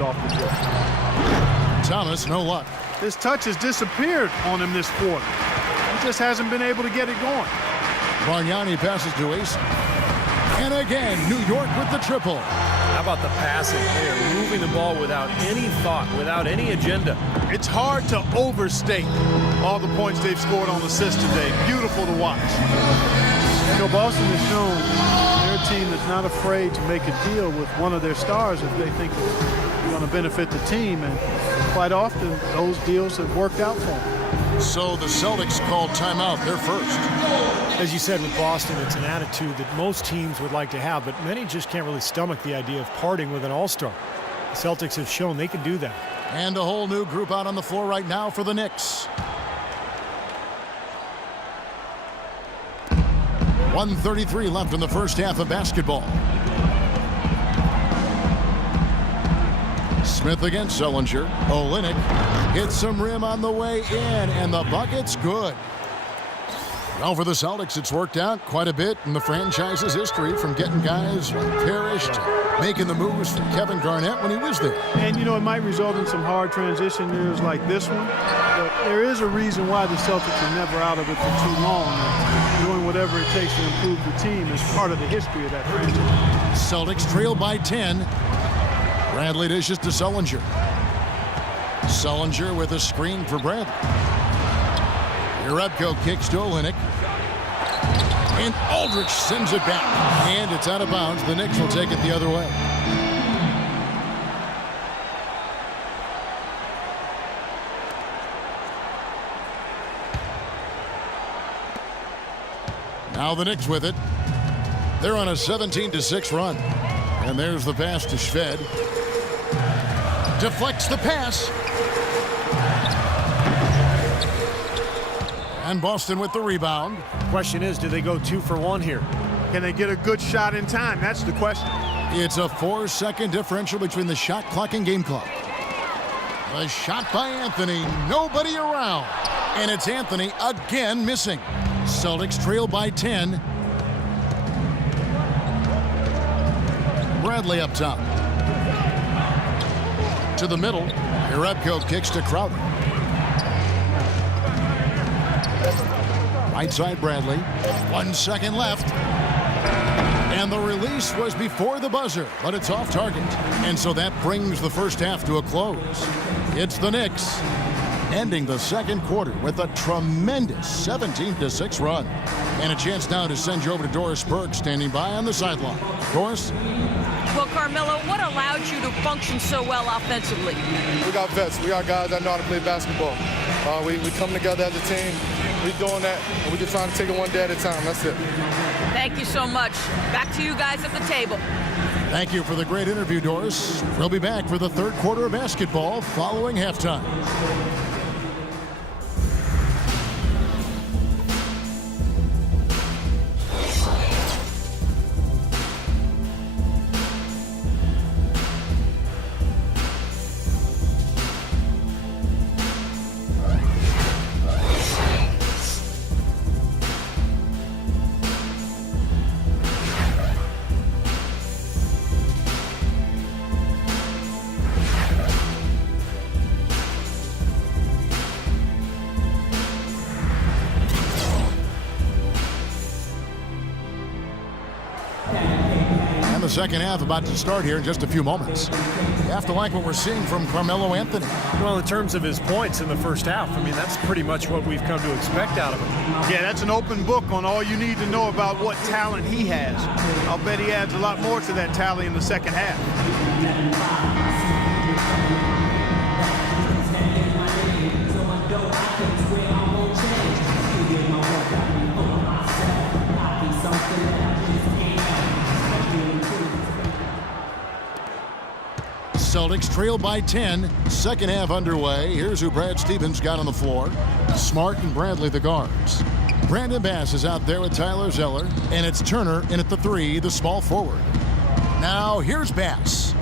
off the dribble. Thomas, no luck. His touch has disappeared on him this quarter. He just hasn't been able to get it going. Bargnani passes to Ace. And again, New York with the triple. How about the passing? They are moving the ball without any thought, without any agenda. It's hard to overstate all the points they've scored on assists today. Beautiful to watch. You know, Boston has shown they're a team that's not afraid to make a deal with one of their stars if they think it's going to benefit the team. And quite often, those deals have worked out for them. So the Celtics called timeout. They're first. As you said with Boston, it's an attitude that most teams would like to have, but many just can't really stomach the idea of parting with an all-star. The Celtics have shown they can do that. And a whole new group out on the floor right now for the Knicks. 1:33 left in the first half of basketball. Smith against Sullinger. Olynyk hits some rim on the way in, and the bucket's good. Well, for the Celtics, it's worked out quite a bit in the franchise's history, from getting guys like Parrish to making the moves from Kevin Garnett when he was there. And, you know, it might result in some hard transition years like this one, but there is a reason why the Celtics are never out of it for too long. And doing whatever it takes to improve the team is part of the history of that franchise. Celtics trail by 10. Bradley dishes to Sullinger. Sullinger with a screen for Bradley. Jerebko kicks to Olynyk. And Aldridge sends it back. And it's out of bounds. The Knicks will take it the other way. Now the Knicks with it. They're on a 17-6 run. And there's the pass to Shved. Deflects the pass. And Boston with the rebound. Question is, do they go 2 for 1 here? Can they get a good shot in time? That's the question. It's a 4-second differential between the shot clock and game clock. The shot by Anthony. Nobody around. And it's Anthony again missing. Celtics trail by 10. Bradley up top. To the middle. Jerebko kicks to Crowder. Right side Bradley. 1 second left. And the release was before the buzzer, but it's off target. And so that brings the first half to a close. It's the Knicks ending the second quarter with a tremendous 17-6 run. And a chance now to send you over to Doris Burke, standing by on the sideline. Doris? Well, Carmelo, what allowed you to function so well offensively? We got vets. We got guys that know how to play basketball. We come together as a team. We're doing that, and we're just trying to take it one day at a time. That's it. Thank you so much. Back to you guys at the table. Thank you for the great interview, Doris. We'll be back for the third quarter of basketball following halftime. Second half about to start here in just a few moments. You have to like what we're seeing from Carmelo Anthony. Well, in terms of his points in the first half, I mean, that's pretty much what we've come to expect out of him. Yeah, that's an open book on all you need to know about what talent he has. I'll bet he adds a lot more to that tally in the second half. Celtics trail by 10. Second half underway. Here's who Brad Stevens got on the floor. Smart and Bradley the guards. Brandon Bass is out there with Tyler Zeller. And it's Turner in at the 3, the small forward. Now here's Bass.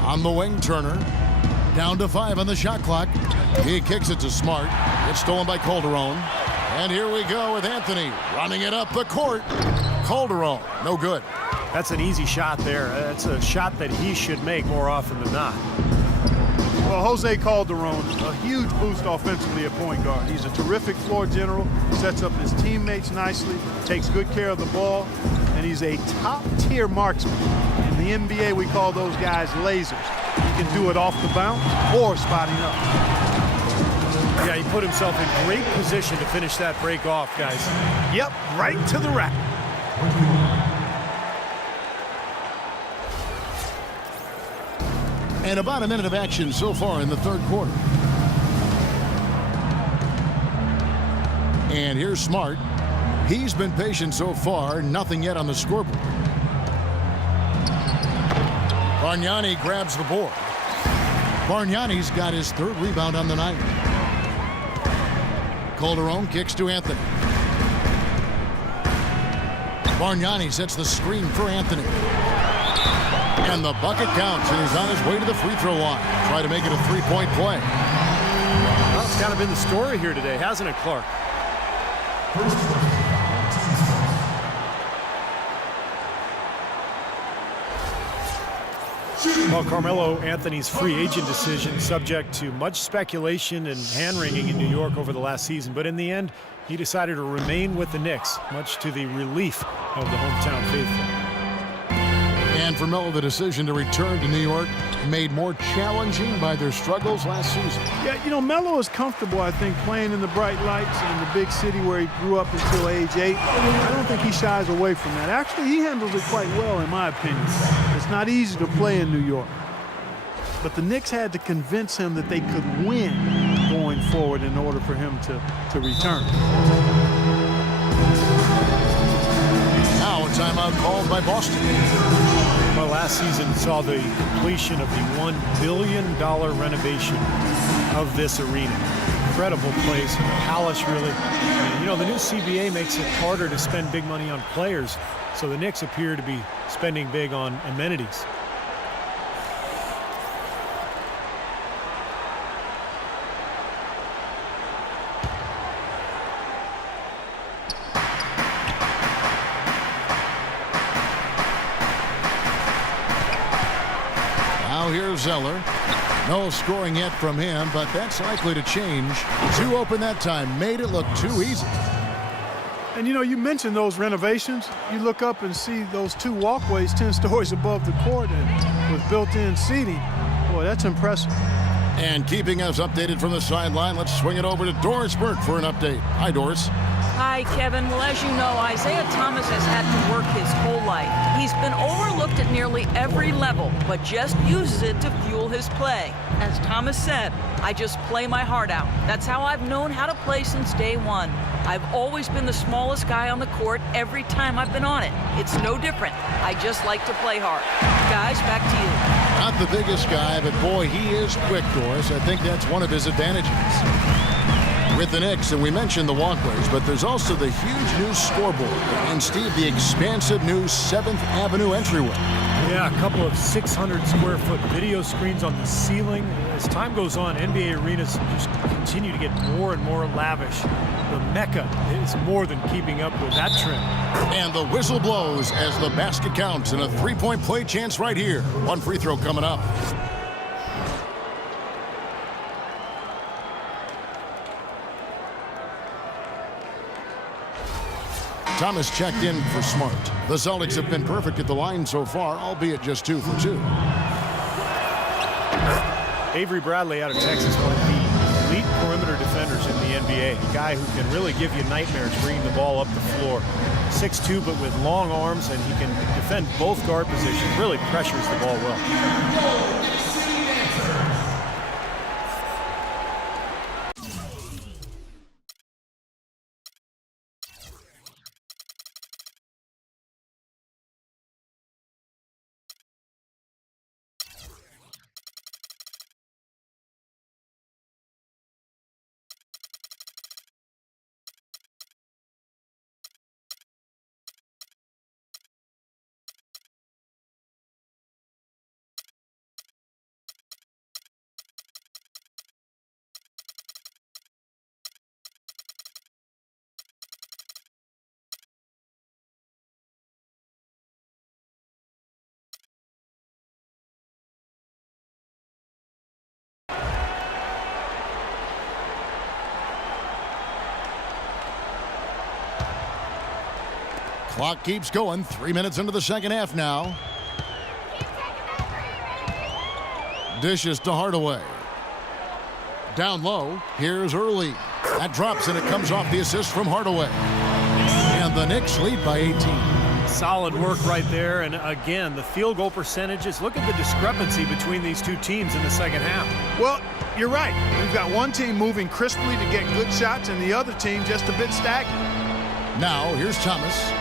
On the wing, Turner. Down to 5 on the shot clock. He kicks it to Smart. It's stolen by Calderon. And here we go with Anthony running it up the court. Calderon, no good. That's an easy shot there. That's a shot that he should make more often than not. Well, Jose Calderon, a huge boost offensively at point guard. He's a terrific floor general, sets up his teammates nicely, takes good care of the ball, and he's a top-tier marksman. In the NBA, we call those guys lasers. He can do it off the bounce or spotting up. Yeah, he put himself in great position to finish that break off, guys. Yep, right to the rack. And about a minute of action so far in the third quarter. And here's Smart. He's been patient so far, nothing yet on the scoreboard. Bargnani grabs the board. Bargnani's got his third rebound on the night. Calderon kicks to Anthony. Bargnani sets the screen for Anthony. And the bucket counts, and he's on his way to the free throw line. Try to make it a three-point play. Well, it's kind of been the story here today, hasn't it, Clark? Well, Carmelo Anthony's free agent decision subject to much speculation and hand-wringing in New York over the last season, but in the end, he decided to remain with the Knicks, much to the relief of the hometown faithful. And for Melo, the decision to return to New York made more challenging by their struggles last season. Yeah, you know, Melo is comfortable, I think, playing in the bright lights in the big city where he grew up until age 8. I don't think he shies away from that. Actually, he handles it quite well, in my opinion. It's not easy to play in New York. But the Knicks had to convince him that they could win going forward in order for him to return. Now a timeout called by Boston. Well, last season saw the completion of the $1 billion renovation of this arena. Incredible place, palace really. And, you know, the new CBA makes it harder to spend big money on players, so the Knicks appear to be spending big on amenities. Now here's Zeller. No scoring yet from him, but that's likely to change. Two open that time, made it look too easy. And, you know, you mentioned those renovations. You look up and see those two walkways 10 stories above the court and with built-in seating. Boy, that's impressive. And keeping us updated from the sideline, let's swing it over to Doris Burke for an update. Hi, Doris. Hi, Kevin. Well, as you know, Isaiah Thomas has had to work his whole life. He's been overlooked at nearly every level, but just uses it to fuel his play. As Thomas said, I just play my heart out. That's how I've known how to play since day one. I've always been the smallest guy on the court every time I've been on it. It's no different. I just like to play hard. Guys, back to you. Not the biggest guy, but boy, he is quick, Doris. I think that's one of his advantages. With the Knicks, and we mentioned the walkways, but there's also the huge new scoreboard. And Steve, the expansive new 7th Avenue entryway. Yeah, a couple of 600-square-foot video screens on the ceiling. As time goes on, NBA arenas just continue to get more and more lavish. The Mecca is more than keeping up with that trend. And the whistle blows as the basket counts, and a three-point play chance right here. One free throw coming up. Thomas checked in for Smart. The Celtics have been perfect at the line so far, albeit just 2 for 2. Avery Bradley out of Texas, one of the elite perimeter defenders in the NBA. A guy who can really give you nightmares bringing the ball up the floor. 6'2", but with long arms, and he can defend both guard positions. Really pressures the ball well. Clock keeps going. 3 minutes into the second half now. Dishes to Hardaway. Down low. Here's Early. That drops, and it comes off the assist from Hardaway. And the Knicks lead by 18. Solid work right there. And again, the field goal percentages. Look at the discrepancy between these two teams in the second half. Well, you're right. We've got one team moving crisply to get good shots and the other team just a bit stagnant. Now, here's Thomas.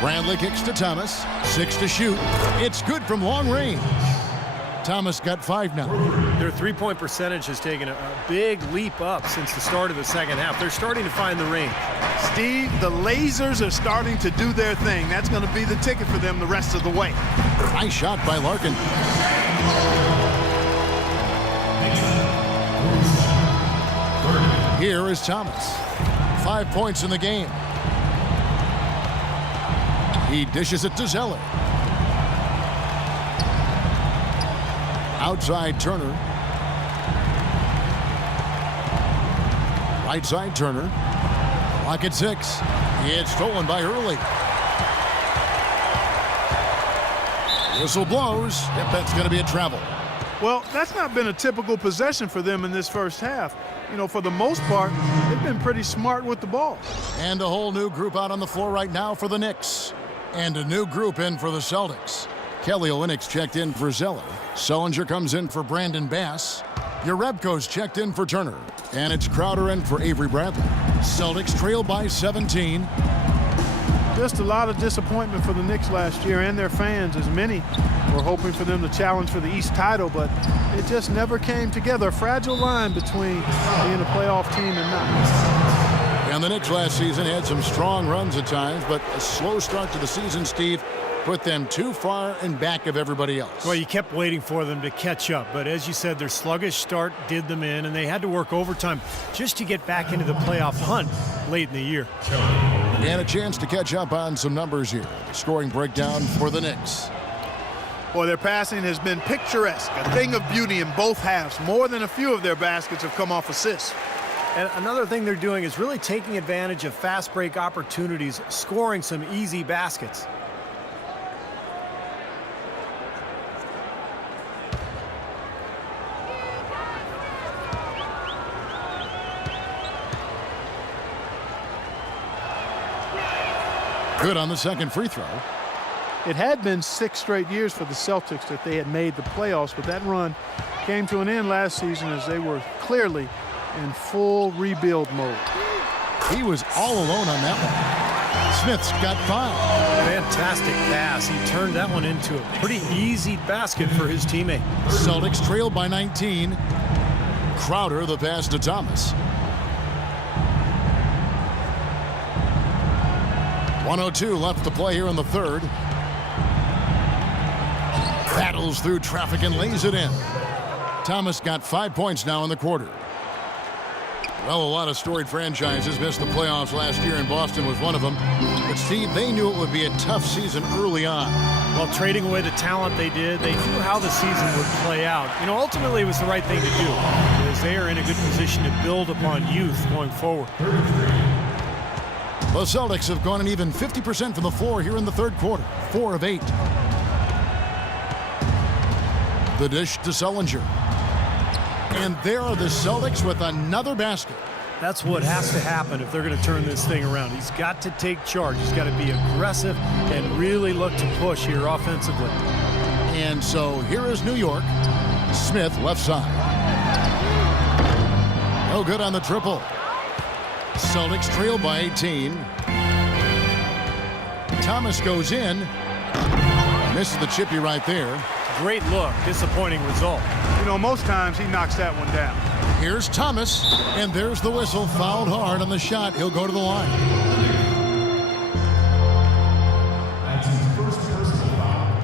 Bradley kicks to Thomas. 6 to shoot. It's good from long range. Thomas got 5 now. Their three-point percentage has taken a big leap up since the start of the second half. They're starting to find the range. Steve, the lasers are starting to do their thing. That's going to be the ticket for them the rest of the way. Nice shot by Larkin. Here is Thomas. 5 points in the game. He dishes it to Zeller. Outside Turner. Right side Turner. Clock at 6. It's stolen by Early. Whistle blows. Yep, that's going to be a travel. Well, that's not been a typical possession for them in this first half. You know, for the most part, they've been pretty smart with the ball. And a whole new group out on the floor right now for the Knicks. And a new group in for the Celtics. Kelly Olynyk's checked in for Zeller. Sullinger comes in for Brandon Bass. Jerebko's checked in for Turner. And it's Crowder in for Avery Bradley. Celtics trail by 17. Just a lot of disappointment for the Knicks last year and their fans, as many were hoping for them to challenge for the East title, but it just never came together. A fragile line between being a playoff team and not. And the Knicks last season had some strong runs at times, but a slow start to the season, Steve, put them too far in back of everybody else. Well, you kept waiting for them to catch up, but as you said, their sluggish start did them in, and they had to work overtime just to get back into the playoff hunt late in the year. And a chance to catch up on some numbers here. The scoring breakdown for the Knicks. Boy, their passing has been picturesque, a thing of beauty in both halves. More than a few of their baskets have come off assists. And another thing they're doing is really taking advantage of fast break opportunities, scoring some easy baskets. Good on the second free throw. It had been 6 straight years for the Celtics that they had made the playoffs, but that run came to an end last season as they were clearly in full rebuild mode. He was all alone on that one. Smith's got 5. Fantastic pass. He turned that one into a pretty easy basket for his teammate. Celtics trail by 19. Crowder the pass to Thomas. 1:02 left to play here in the third. Battles through traffic and lays it in. Thomas got 5 points now in the quarter. Well, a lot of storied franchises missed the playoffs last year, and Boston was one of them. But, Steve, they knew it would be a tough season early on. Well, trading away the talent they did, they knew how the season would play out. You know, ultimately it was the right thing to do, because they are in a good position to build upon youth going forward. The Celtics have gone an even 50% from the floor here in the third quarter. 4 of 8. The dish to Sullinger. And there are the Celtics with another basket. That's what has to happen if they're going to turn this thing around. He's got to take charge. He's got to be aggressive and really look to push here offensively. And so here is New York. Smith left side. No good on the triple. Celtics trail by 18. Thomas goes in. Misses the chippy right there. Great look. Disappointing result. You know, most times he knocks that one down. Here's Thomas, and there's the whistle. Fouled hard on the shot. He'll go to the line. That's his first personal foul.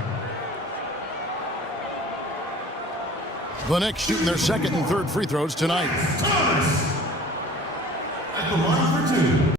The Knicks shooting their second and third free throws tonight. At the line